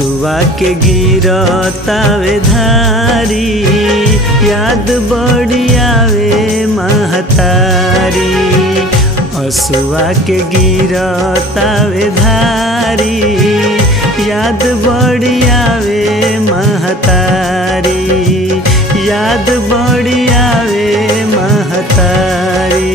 हसुआ के गिरतावे धारी, याद बड़ी आवे महतारी। हसुआ के गिरतावे धारी, याद बड़ी आवे महतारी, याद बड़ी आवे महतारी।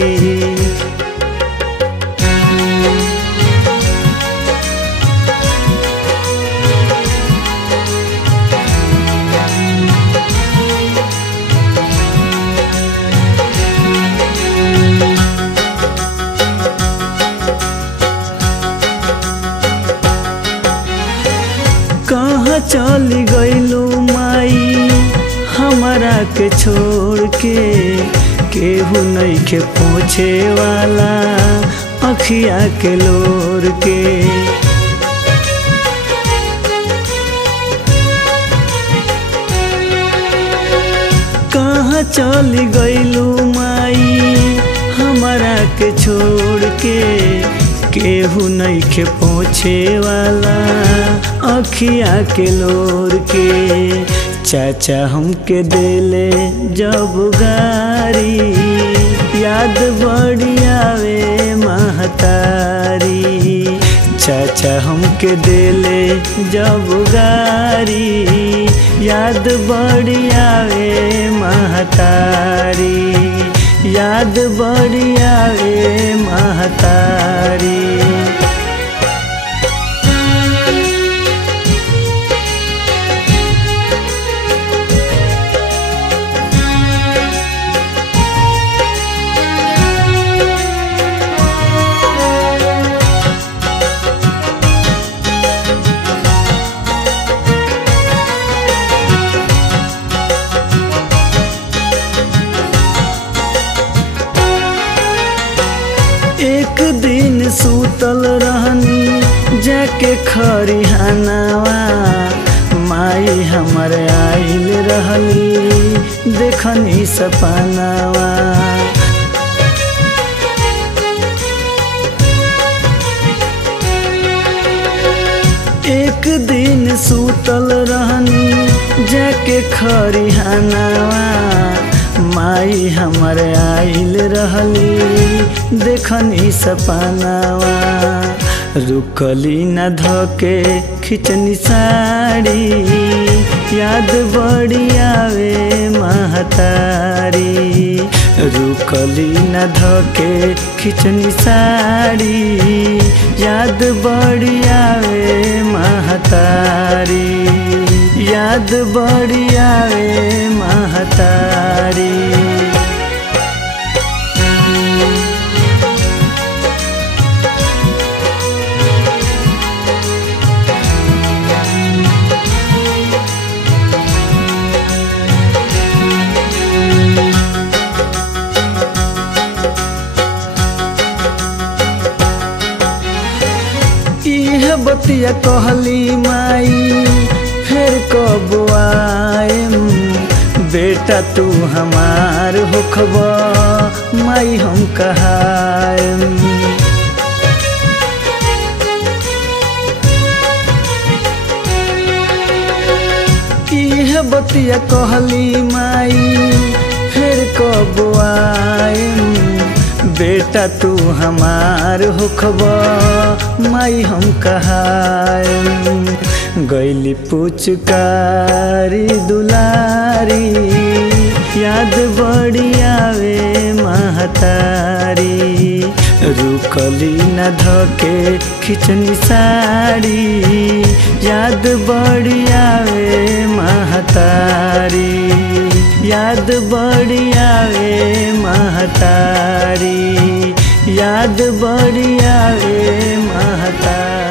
कहाँ चली गइलू माई हमरा के छोड़ के, केहू नइखे पूछे वाला अखिया के लोर के। कहाँ चली गइलू माई हमरा के छोड़ के, केहू नइखे पूछे वाला अखिया के लोर के। चाचा हमके देले जब गारी, याद बड़ी आवे महतारी। चाचा हमके देले जब गारी, याद बड़ी आवे महतारी, याद बड़ी आवे महतारी। एक दिन सूतल रहनी जाके खरिहानवा, माई हमर आइल रहली देखनी सपनावा। एक दिन सूतल रहनी जाके खरिहानवा, माई हमर आइल रहली देखनी सपनावा। रुकली न धोके खिचनी साड़ी, याद बड़ी आवे महतारी। रुकली न धोके खिचनी साड़ी, याद बड़ी आवे महतारी, याद बड़ी आवे महतारी। इह बतिया कहली माई फिर कब आएम, बेटा तू हमार होखबा माई हम कहाएम। इह बतिया कहली माई फिर कब आएम, बेटा तू हमार होखबा माई हम कहाएम। गैली पुचकारी दुलारी, याद बड़ी आवे महतारी। रुकली न धोके खिचनी साड़ी, याद बड़ी आवे महतारी, याद बड़ी आवे महतारी, याद बड़ी आवे महतारी।